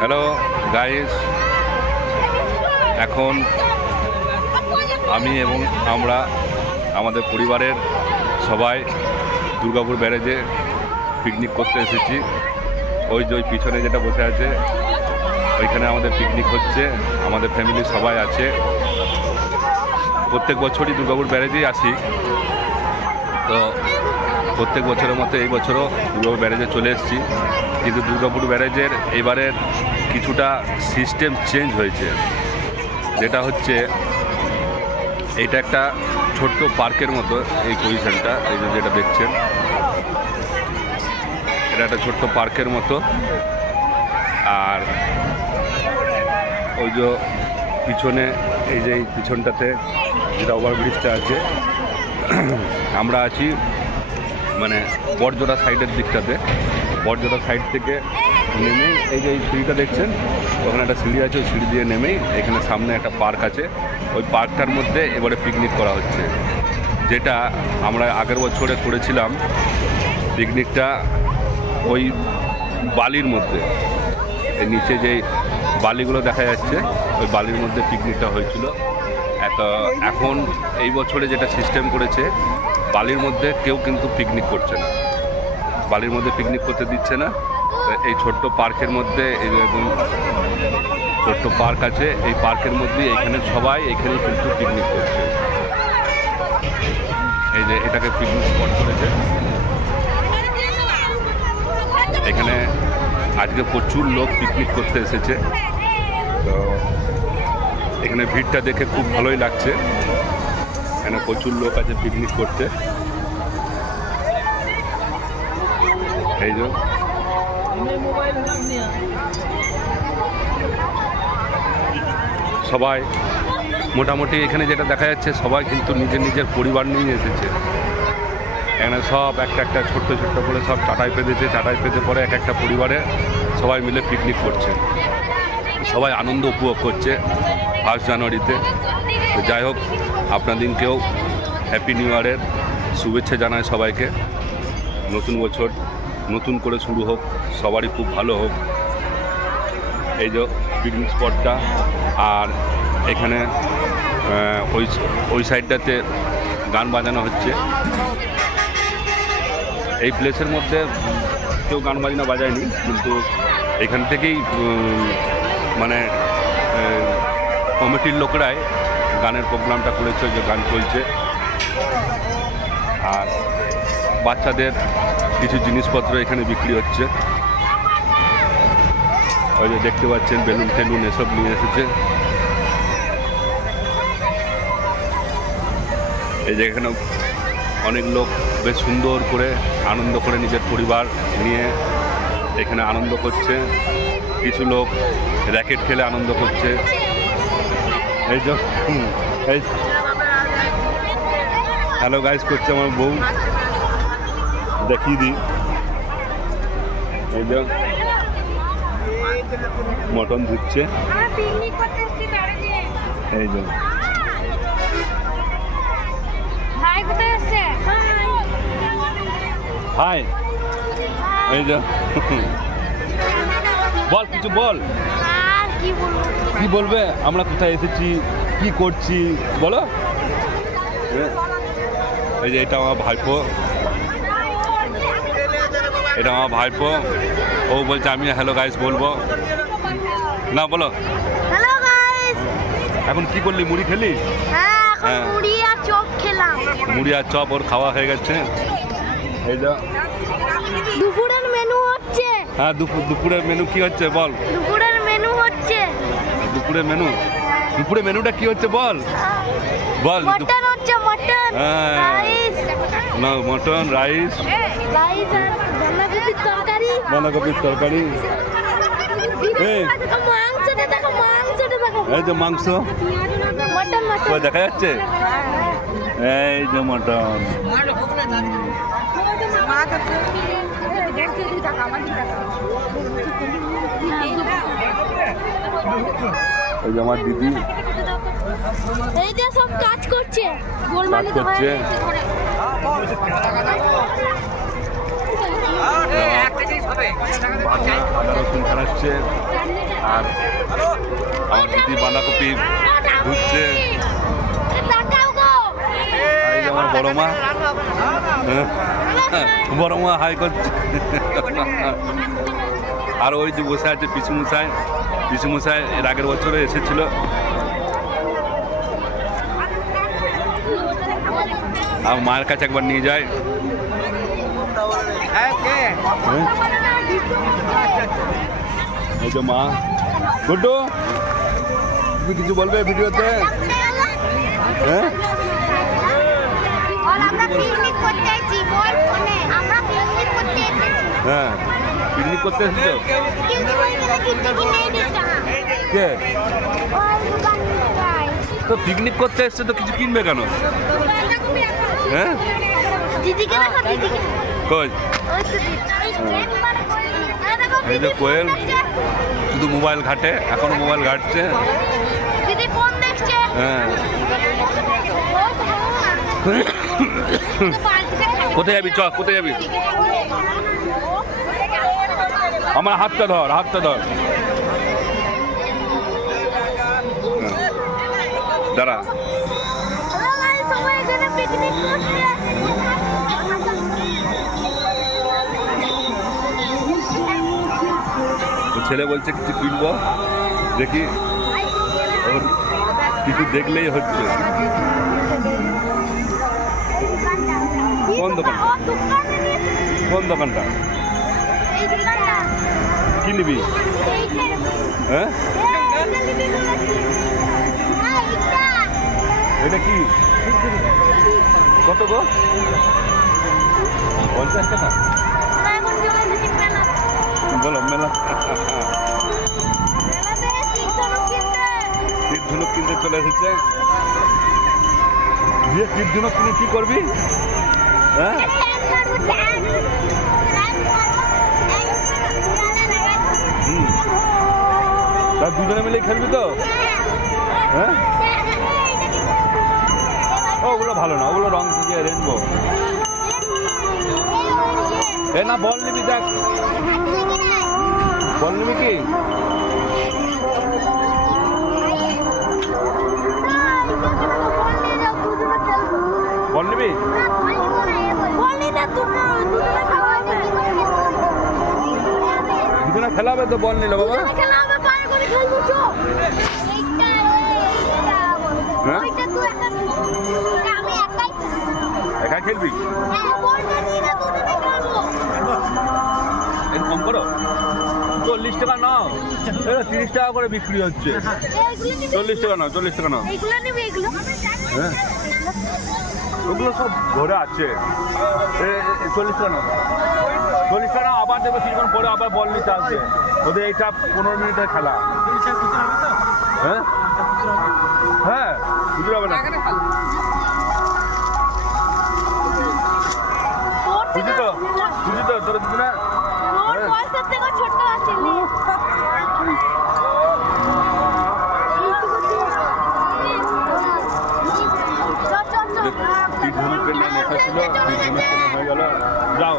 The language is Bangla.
হ্যালো গাইস, এখন আমি এবং আমরা আমাদের পরিবারের সবাই দুর্গাপুর ব্যারেজে পিকনিক করতে এসেছি। ওই যে ওই পিছনে যেটা বসে আছে ওইখানে আমাদের পিকনিক হচ্ছে, আমাদের ফ্যামিলির সবাই আছে। প্রত্যেক বছরই দুর্গাপুর ব্যারেজেই আসি, তো প্রত্যেক বছরের মতো এই বছরও দুর্গাপুর ব্যারেজে চলে এসেছি। কিন্তু দুর্গাপুর ব্যারেজের এবারের কিছুটা সিস্টেম চেঞ্জ হয়েছে, যেটা হচ্ছে এইটা একটা ছোট্ট পার্কের মতো। এই পজিশনটা এই যে যেটা দেখছেন, এটা একটা ছোট্ট পার্কের মতো। আর ওই যে পিছনে এই যে এই পিছনটাতে যেটা ওভারব্রিজটা আছে, আমরা আছি মানে বড়জোড়া সাইডের দিকটাতে। বড়জোড়া সাইড থেকে নেমে এই যে এই সিঁড়িটা দেখছেন, ওখানে একটা সিঁড়ি আছে, ওই সিঁড়ি দিয়ে নেমেই এখানে সামনে একটা পার্ক আছে। ওই পার্কটার মধ্যে এবারে পিকনিক করা হচ্ছে, যেটা আমরা আগের বছরে করেছিলাম। পিকনিকটা ওই বালির মধ্যে, এই নিচে যে বালিগুলো দেখা যাচ্ছে ওই বালির মধ্যে পিকনিকটা হয়েছিল। এখন এই বছরে যেটা সিস্টেম করেছে, বালির মধ্যে কেউ কিন্তু পিকনিক করছে না, বালির মধ্যে পিকনিক করতে দিচ্ছে না। এই ছোট্ট পার্কের মধ্যে এই একদম ছোট্ট পার্ক আছে, এই পার্কের মধ্যে এইখানে সবাই এখানে কিন্তু পিকনিক করছে। এই যে এটাকে পিকনিক স্পট করেছে। এখানে আজকে প্রচুর লোক পিকনিক করতে এসেছে, তো এখানে ভিড়টা দেখে খুব ভালোই লাগছে। এখানে প্রচুর লোক আছে পিকনিক করতে। এই যে সবাই মোটামুটি এখানে যেটা দেখা যাচ্ছে, সবাই কিন্তু নিজের নিজের পরিবার নিয়ে এসেছে। এখানে সব একটা একটা ছোট্ট ছোট্ট করে সব চাটাই পেতেছে, চাটাই পেতে পরে এক একটা পরিবারে সবাই মিলে পিকনিক করছে, সবাই আনন্দ উপভোগ করছে 1 জানুয়ারিতে। তো যাই হোক, আপনাদেরকেও হ্যাপি নিউ ইয়ারের শুভেচ্ছা জানাই সবাইকে। নতুন বছর নতুন করে শুরু হোক, সবারই খুব ভালো হোক। এই যে পিকনিক স্পটটা, আর এখানে ওই সাইডটাতে গান বাজানো হচ্ছে। এই প্লেসের মধ্যে কেউ গান বাজনা বাজায়নি, কিন্তু এখান থেকেই মানে কমিটির লোকরাই গানের প্রোগ্রামটা করেছে, যে গান চলছে। আর বাচ্চাদের কিছু জিনিসপত্র এখানে বিক্রি হচ্ছে। ওই যে দেখতে পাচ্ছেন বেলুন টেলুন এসব নিয়ে এসেছে। এই যে এখানে অনেক লোক বেশ সুন্দর করে আনন্দ করে নিজের পরিবার নিয়ে এখানে আনন্দ করছে। কিছু লোক র্যাকেট খেলে আনন্দ করছে। এই যে এই হ্যালো গাইস করছে আমার বউ, দেখিয়ে দিই। এই যে মটন ধুচ্ছে, এই যে হাই, এই যে বল, কিছু বল, কি বলবে? আমরা কোথায় এসেছি, কি করছি বলো। এই যে এটা আমার ভাইপো, এটা আমার ভাইপো। ও বলছে আমি হ্যালো গাইস বলবো না, বলো হ্যালো গাইস। এখন কি করলি, মুড়ি খেলি? হ্যাঁ, এখন মুড়ি আর চপ খেলাম। মুড়ি আর চপ ওর খাওয়া হয়ে গেছে। এই যে দুপুরের মেনু হচ্ছে। হ্যাঁ, দুপুরের মেনু কি হচ্ছে বল? দুপুরের মেনু হচ্ছে। দুপুরের মেনু, দুপুরের মেনুটা কি হচ্ছে বল, বল। মটন হচ্ছে, মটন, রাইস, না মটন, রাইস, রাইস আর বাঁধাকপির তরকারি, বাঁধাকপির তরকারি। এই মাংসটা দেখো, মাংসটা দেখো, এই যে মাংস, মটন, মটন দেখা যাচ্ছে। এই যে মটন, এই যে আমার দিদি, এই যে সব কাজ করছে, কাজ করছে। ভাজা আদা রসুন ছাড়াচ্ছে, আর আমার দিদি বাঁধাকপি ঘুরছে। এই যে আমার বড় মা, বড় মা হাই করছে। আর ওই যে বসে আছে পিসুমশাই, পিসুমশাই এর আগের বছরে এসেছিল। আর মায়ের কাছে একবার নিয়ে যায়। এই যে মা, গুড্ডু তুমি কিছু বলবে ভিডিওতে? হ্যাঁ হ্যাঁ, পিকনিক করতে এসেছো? কে তো পিকনিক করতে এসছে, তো কিছু কিনবে কেন? হ্যাঁ দিদিকে দেখো, দিদিকে। কই? এই যে কোয়েল শুধু মোবাইল ঘাটে, এখনো মোবাইল ঘাটছে। দিদি ফোন দেখছে। হ্যাঁ, কোথায় যাবি? চ, কোথায় যাবি? আমার হাতটা ধর, হাতটা ধর। দাঁড়া, সবাই এখানে পিকনিক করছে। ছেলে বলছে কিছু কিনবো, দেখি ওর কিছু দেখলেই হচ্ছে। কোন দোকান? কোন দোকানটা? কি নিবি? হ্যাঁ, এটা কি? কত গো? 50 টাকা? বলো মেলা। তীর ধনুক কিনতে চলে এসেছে। দিয়ে তীর ধনুক কিনে কি করবি? হ্যাঁ, তার দুজনে মিলে খেলবি তো? হ্যাঁ, ওগুলো ভালো না, ওগুলো রং দিয়ে রেনবো। এ না, বল নিবি? দেখ, বল নিবি কি? বল নিবি? দুজনে খেলাবে তো, বল নিল বাবা। হ্যাঁ, একা খেলবি? কম করো, 40 টাকা নাও। 30 টাকা করে বিক্রি হচ্ছে। 40 টাকা নাও, 40 টাকা নাও। হ্যাঁ, ওগুলো সব ঘরে আছে। 40 টাকা নাও, 40 টাকা নাও। আবার দেবো কিছুক্ষণ পরে, আবার বল নিতে আসবে। ওদের এইটা 15 মিনিটের খেলা। হ্যাঁ হ্যাঁ, বুঝতে হবে না। বুঝি তো, বুঝি তো, তোরা বুঝি না? ছোট আছে। তীর ধনুকের নেশা ছিল, তীর ধনুক হয়ে গেল। যাও।